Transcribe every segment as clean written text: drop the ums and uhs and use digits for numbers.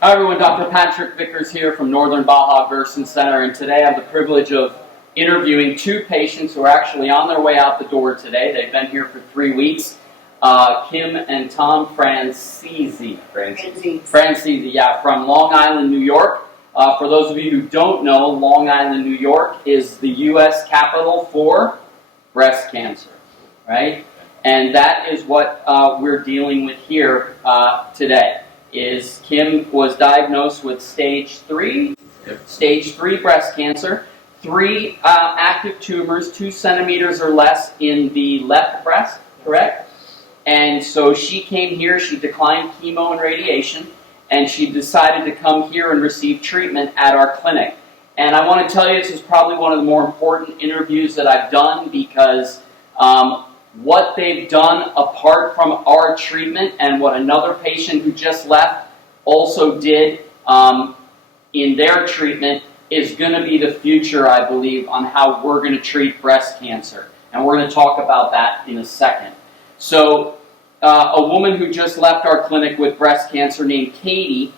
Hi everyone, Dr. Patrick Vickers here from Northern Baja Gerson Center, and today I have the privilege of interviewing two patients who are actually on their way out the door today. They've been here for 3 weeks. Kim and Tom Francisi, from Long Island, New York. For those of you who don't know, Long Island, New York is the U.S. capital for breast cancer, right? And that is what we're dealing with here today. Is Kim was diagnosed with stage 3 breast cancer, 3 active tumors, 2 centimeters or less in the left breast, correct? And so she came here, she declined chemo and radiation, and she decided to come here and receive treatment at our clinic. And I want to tell you, this is probably one of the more important interviews that I've done because what they've done apart from our treatment and what another patient who just left also did in their treatment is going to be the future, I believe, on how we're going to treat breast cancer. And we're going to talk about that in a second. So a woman who just left our clinic with breast cancer named Katie,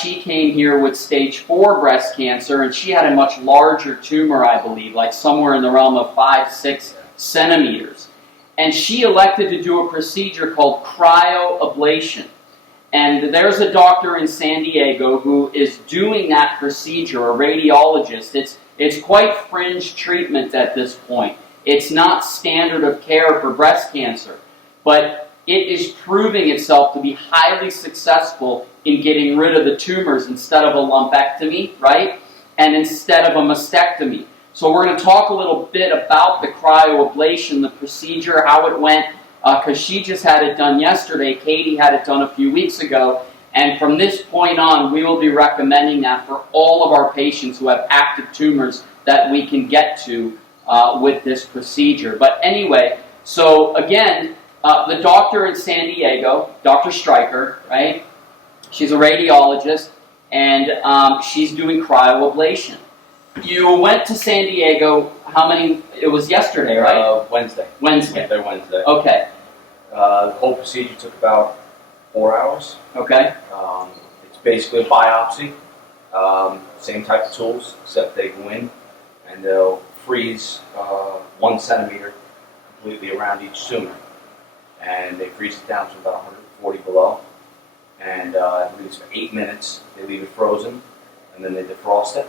she came here with stage 4 breast cancer, and she had a much larger tumor, I believe, like somewhere in the realm of 5-6 centimeters. And she elected to do a procedure called cryoablation. And there's a doctor in San Diego who is doing that procedure, a radiologist. It's quite fringe treatment at this point. It's not standard of care for breast cancer, but it is proving itself to be highly successful in getting rid of the tumors instead of a lumpectomy, right? And instead of a mastectomy. So we're going to talk a little bit about the cryoablation, the procedure, how it went, because she just had it done yesterday. Katie had it done a few weeks ago. And from this point on, we will be recommending that for all of our patients who have active tumors that we can get to with this procedure. But anyway, so again, the doctor in San Diego, Dr. Stryker, right? She's a radiologist, and she's doing cryoablation. You went to San Diego, how many, it was yesterday, right? Wednesday. Wednesday. Okay. The whole procedure took about 4 hours. Okay. It's basically a biopsy. Same type of tools, except they go in and they'll freeze 1 centimeter completely around each tumor. And they freeze it down to about 140 below. And I believe it's for 8 minutes. They leave it frozen, and then they defrost it.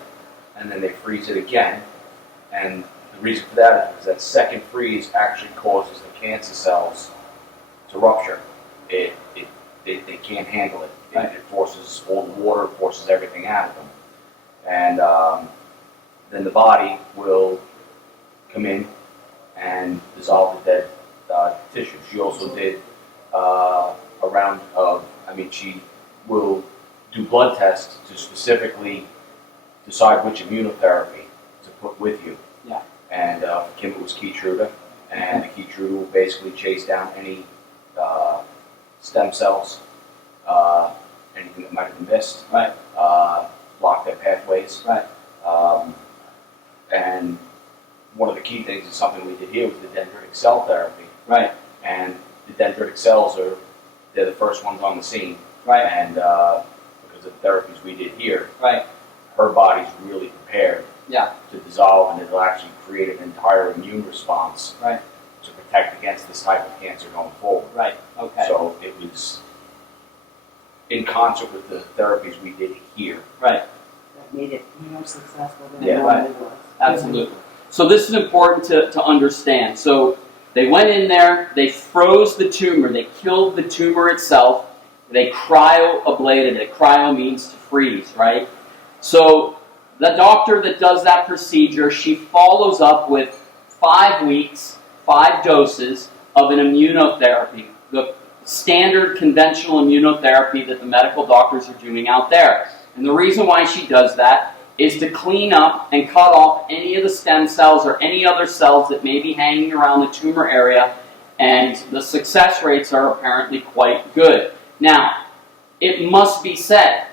And then they freeze it again. And the reason for that is that second freeze actually causes the cancer cells to rupture. They can't handle it. It forces all the water, forces everything out of them. And then the body will come in and dissolve the dead tissue. She also did a round of, she will do blood tests to specifically decide which immunotherapy to put with you. Yeah. And for Kim it was Keytruda, and the Keytruda will basically chase down any stem cells, anything that might have been missed, right. Block their pathways. Right. And one of the key things is something we did here was the dendritic cell therapy. Right. And the dendritic cells they're the first ones on the scene. Right. And because of the therapies we did here, right. Her body's really prepared to dissolve, and it'll actually create an entire immune response to protect against this type of cancer going forward. Right. Okay. So it was in concert with the therapies we did here. Right. That made it more successful than it was. Absolutely. So this is important to understand. So they went in there, they froze the tumor, they killed the tumor itself, they cryoablated it. Cryo means to freeze, right? So the doctor that does that procedure, she follows up with 5 weeks, 5 doses of an immunotherapy, the standard conventional immunotherapy that the medical doctors are doing out there. And the reason why she does that is to clean up and cut off any of the stem cells or any other cells that may be hanging around the tumor area, and the success rates are apparently quite good. Now, it must be said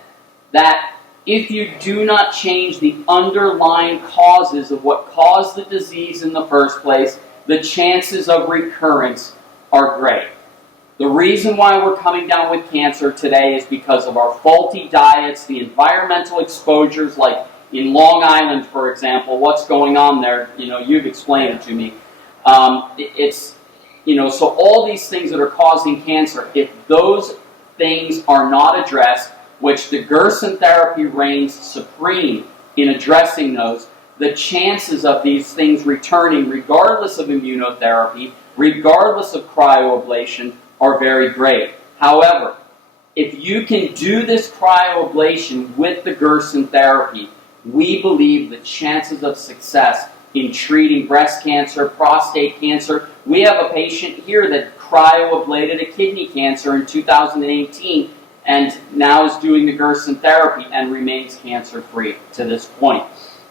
that if you do not change the underlying causes of what caused the disease in the first place, the chances of recurrence are great. The reason why we're coming down with cancer today is because of our faulty diets, the environmental exposures, like in Long Island, for example, what's going on there, you've explained it to me. So all these things that are causing cancer, if those things are not addressed, which the Gerson therapy reigns supreme in addressing those, the chances of these things returning, regardless of immunotherapy, regardless of cryoablation, are very great. However, if you can do this cryoablation with the Gerson therapy, we believe the chances of success in treating breast cancer, prostate cancer. We have a patient here that cryoablated a kidney cancer in 2018 and now is doing the Gerson therapy and remains cancer-free to this point.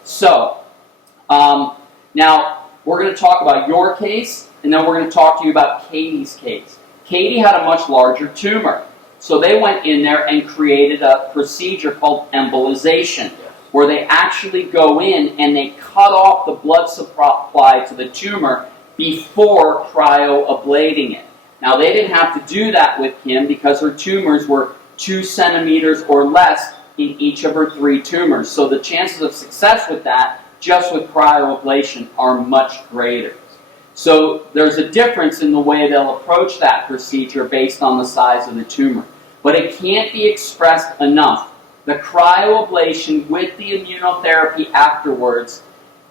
So, now we're going to talk about your case, and then we're going to talk to you about Katie's case. Katie had a much larger tumor. So they went in there and created a procedure called embolization, where they actually go in and they cut off the blood supply to the tumor before cryoablating it. Now, they didn't have to do that with Kim because her tumors were 2 centimeters or less in each of her 3 tumors. So the chances of success with that, just with cryoablation, are much greater. So there's a difference in the way they'll approach that procedure based on the size of the tumor. But it can't be expressed enough. The cryoablation with the immunotherapy afterwards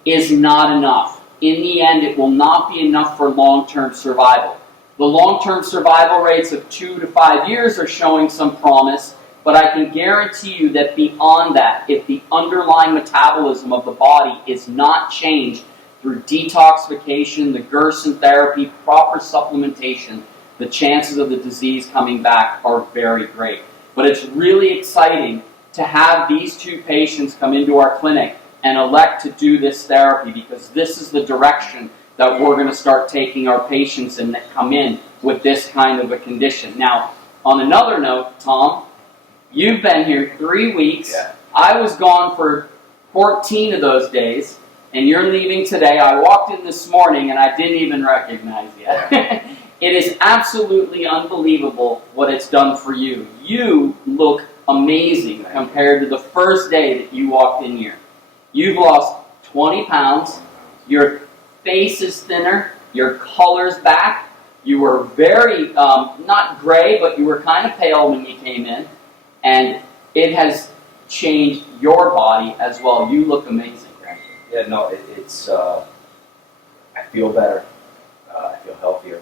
is not enough. In the end, it will not be enough for long-term survival. The long-term survival rates of 2 to 5 years are showing some promise, but I can guarantee you that beyond that, if the underlying metabolism of the body is not changed through detoxification, the Gerson therapy, proper supplementation, the chances of the disease coming back are very great. But it's really exciting to have these 2 patients come into our clinic and elect to do this therapy, because this is the direction that we're going to start taking our patients in that come in with this kind of a condition. Now, on another note, Tom, you've been here 3 weeks. Yeah. I was gone for 14 of those days, and you're leaving today. I walked in this morning and I didn't even recognize you. It is absolutely unbelievable what it's done for you. You look amazing compared to the first day that you walked in here. You've lost 20 pounds. Your face is thinner. Your color's back. You were very, not gray, but you were kind of pale when you came in. And it has changed your body as well. You look amazing. Yeah, no, it's I feel better. I feel healthier.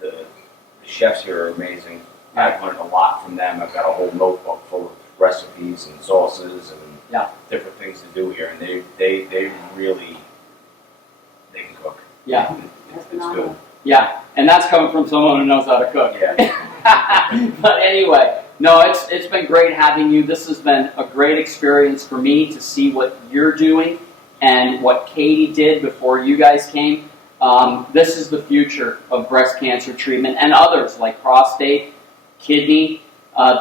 The chefs here are amazing. I've learned a lot from them. I've got a whole notebook full of recipes and sauces and different things to do here, and they really can cook. Yeah, it's good. Yeah, and that's coming from someone who knows how to cook. Yeah. But anyway, no, it's been great having you. This has been a great experience for me to see what you're doing and what Katie did before you guys came. This is the future of breast cancer treatment and others like prostate, kidney.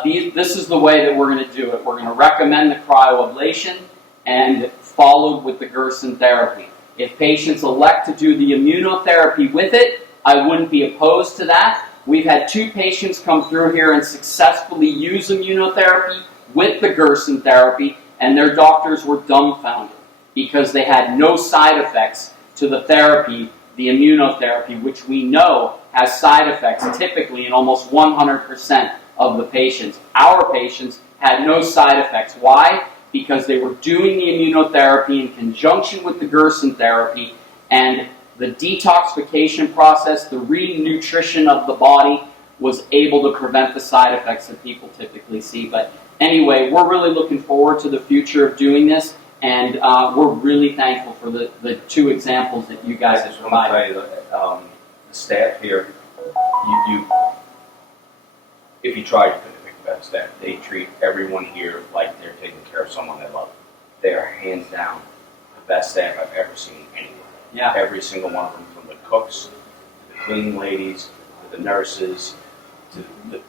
This is the way that we're going to do it. We're going to recommend the cryoablation and followed with the Gerson therapy. If patients elect to do the immunotherapy with it, I wouldn't be opposed to that. We've had 2 patients come through here and successfully use immunotherapy with the Gerson therapy, and their doctors were dumbfounded because they had no side effects to the therapy, the immunotherapy, which we know has side effects typically in almost 100% of the patients. Our patients had no side effects. Why? Because they were doing the immunotherapy in conjunction with the Gerson therapy, and the detoxification process, the re-nutrition of the body, was able to prevent the side effects that people typically see. But anyway, we're really looking forward to the future of doing this, and we're really thankful for the 2 examples that you guys have provided. I just want to tell you, the staff here, if you tried, you couldn't pick the best staff. They treat everyone here like they're taking care of someone they love. They are hands down the best staff I've ever seen anywhere. Yeah. Every single one of them, from the cooks, to the cleaning ladies, to the nurses, to the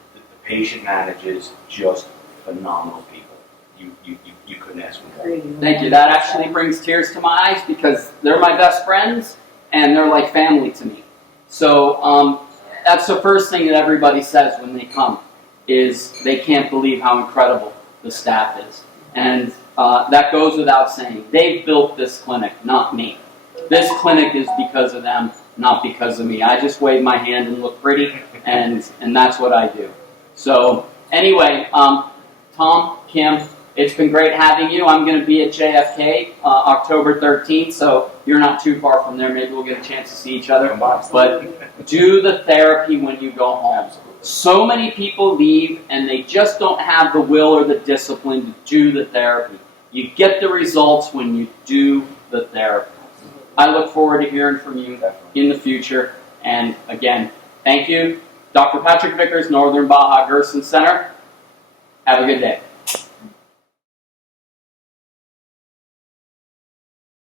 patient managers, just phenomenal people. You couldn't ask for more. Thank you. That actually brings tears to my eyes because they're my best friends and they're like family to me. So that's the first thing that everybody says when they come, is they can't believe how incredible the staff is. And that goes without saying. They've built this clinic, not me. This clinic is because of them, not because of me. I just wave my hand and look pretty, and that's what I do. So anyway, Tom, Kim, it's been great having you. I'm going to be at JFK October 13th, so you're not too far from there. Maybe we'll get a chance to see each other. But do the therapy when you go home. So many people leave and they just don't have the will or the discipline to do the therapy. You get the results when you do the therapy. I look forward to hearing from you in the future. And again, thank you. Dr. Patrick Vickers, Northern Baja Gerson Center. Have a good day.